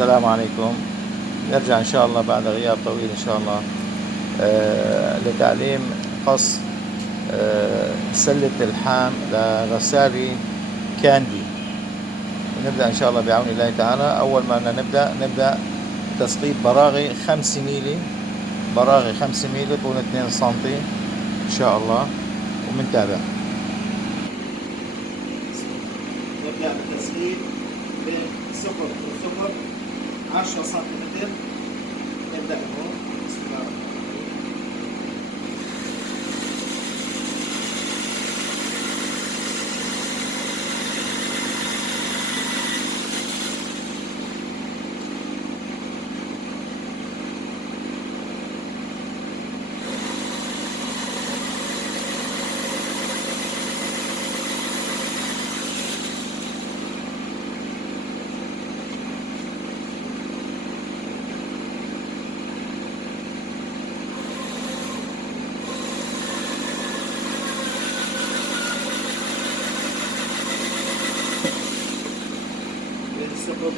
السلام عليكم. نرجع إن شاء الله بعد غياب طويل إن شاء الله لتعليم قص سلة اللحام لغسالي كاندي. نبدأ إن شاء الله بعون الله تعالى. أول ما نبدأ تسقيط براغي 5 ميلي، براغي 5 ميلي طول 2 سنتي إن شاء الله، ومنتابع. نبدأ بالتسقيط بين 0 و 10 سنتيمتر. نبدأ من هون. بسم الله الرحمن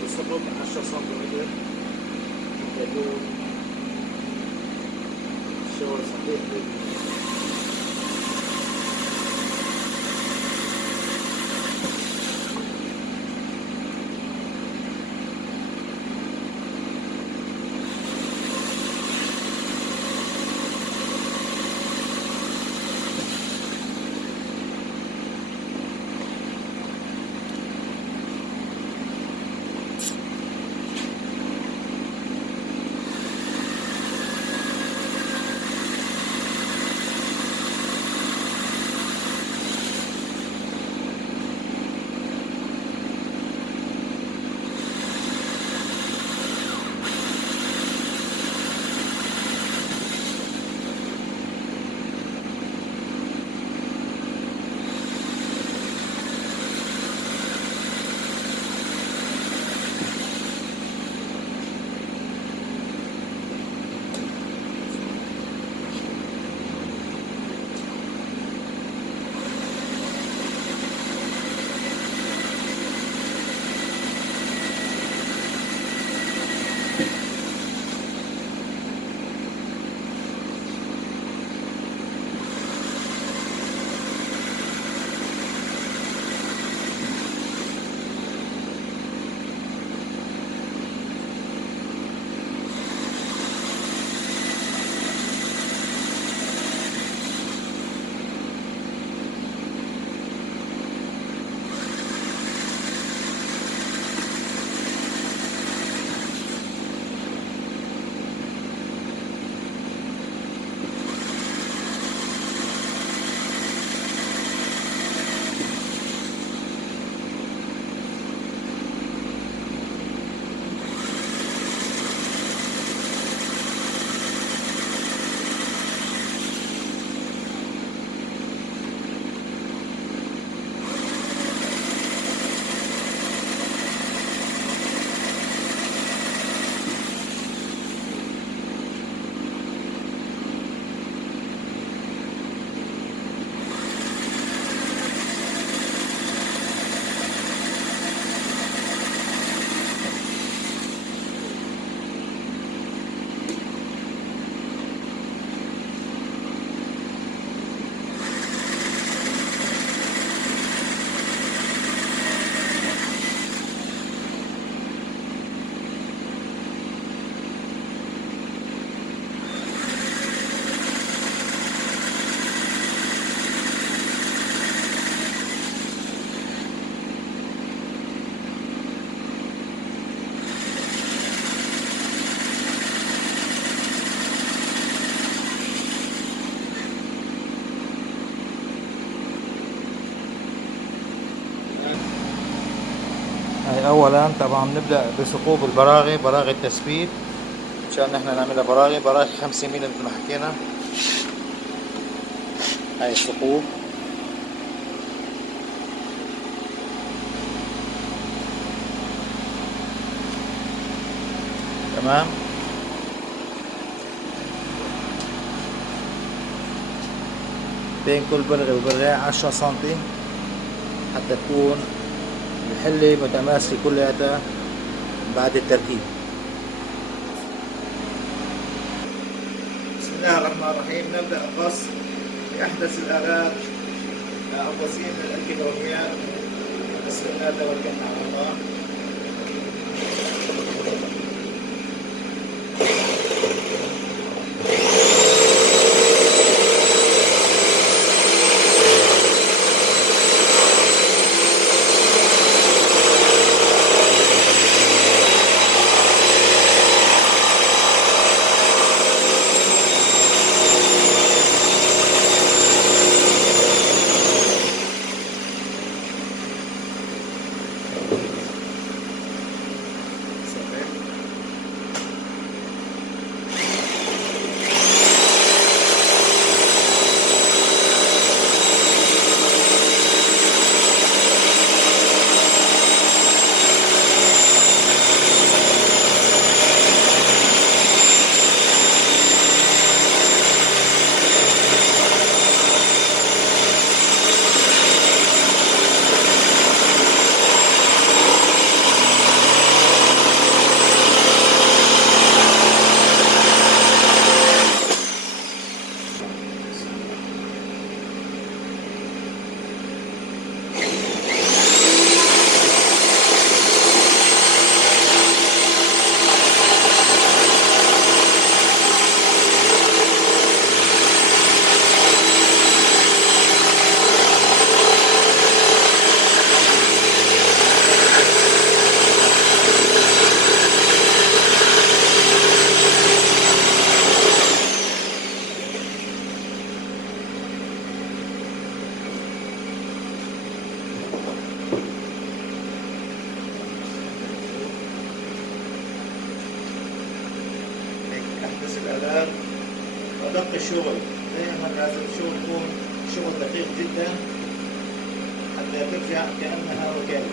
الصبغ 10 سنتيمتر. يكون شغل صحيح. هاي اولا طبعا نبدا بثقوب البراغي، براغي التثبيت، مشان نحن نعملها براغي 5 ميلي مثل ما حكينا. هاي الثقوب تمام. بين كل برغي وبرغي 10 سنتي حتى تكون الحلة متماسكة كلياتها بعد التركيب. بسم الله الرحمن الرحيم. نبدأ القص بأحدث الآلات أو وسيلة من الكيلوميات. بسم الله توكلنا على الله. أحدث الآلات ودق الشغل. دائما لازم الشغل يكون شغل دقيق جدا حتى ترجع كأنها وكالة.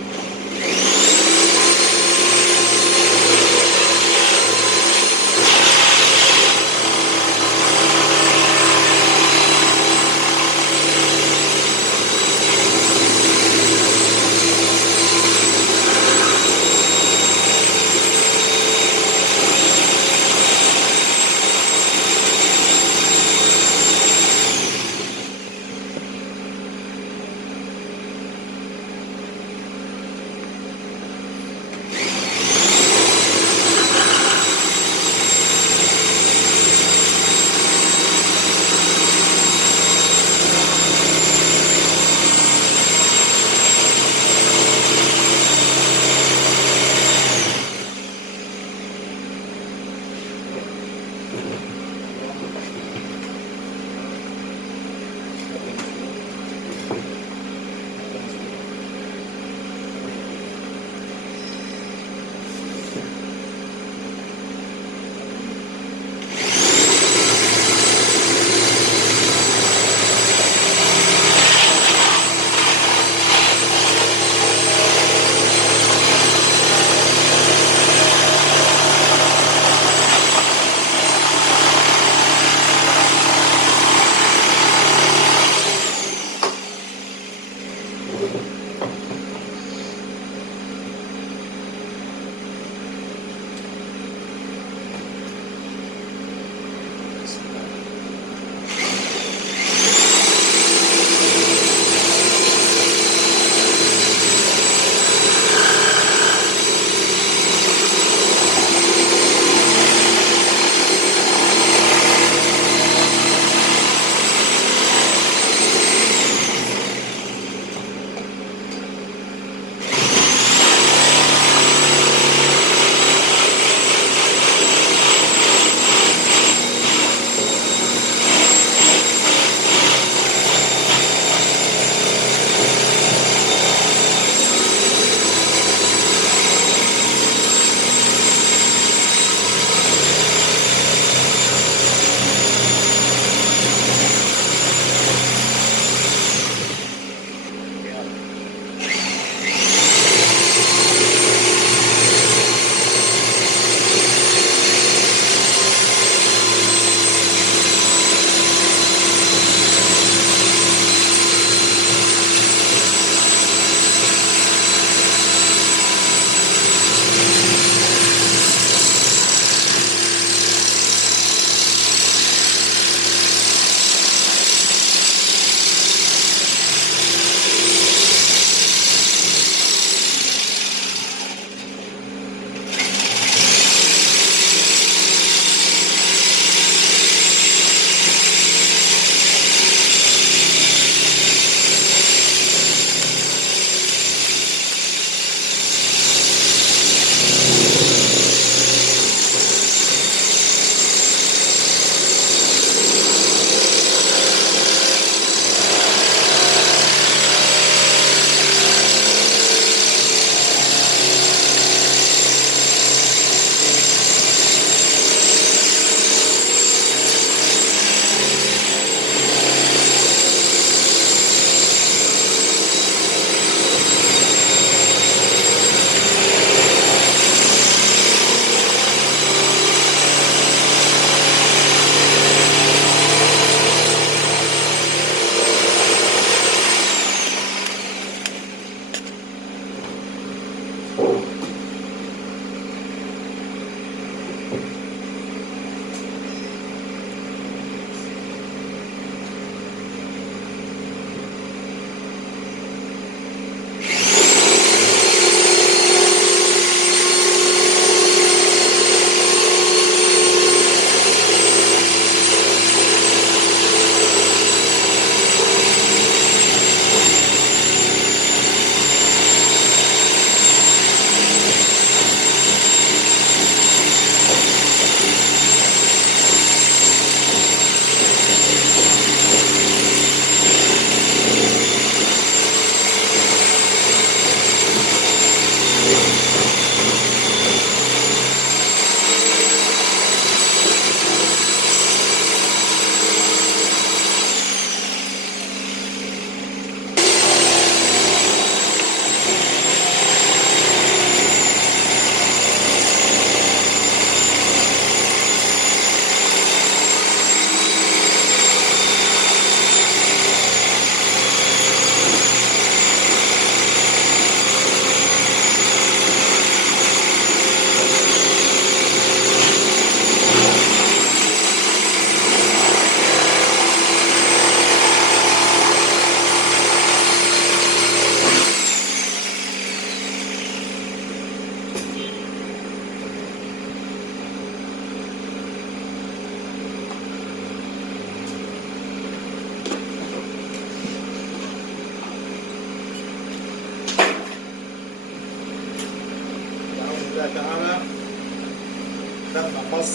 تم قص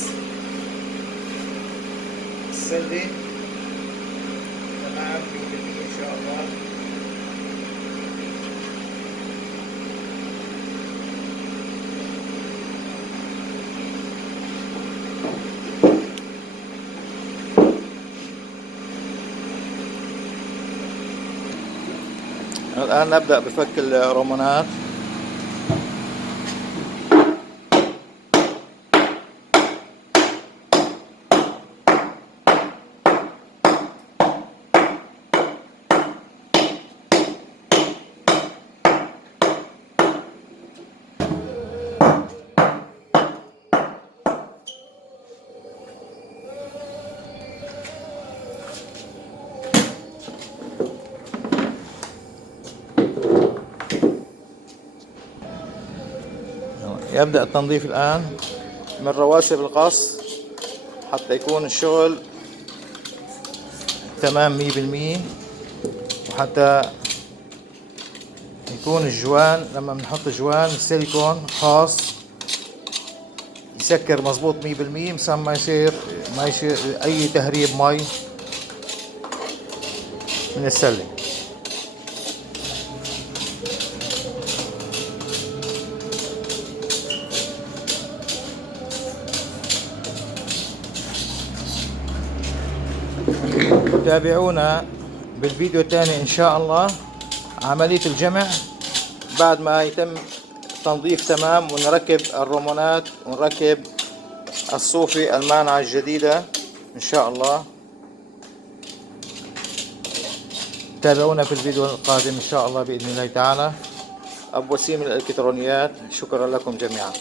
السلة تمام 100% إن شاء الله. الآن نبدأ بفك الرومانات. يبدأ التنظيف الآن من رواسب القص حتى يكون الشغل تمام 100%، وحتى يكون الجوان لما بنحط جوان سيليكون خاص يسكر مظبوط 100%، مشان ما يصير أي تهريب مي من السلة. تابعونا بالفيديو الثاني إن شاء الله عملية الجمع بعد ما يتم تنظيف تمام، ونركب الرومانات ونركب الصوفي المانعة الجديدة إن شاء الله. تابعونا في الفيديو القادم إن شاء الله بإذن الله تعالى. أبو وسيم الإلكترونيات، شكرا لكم جميعا.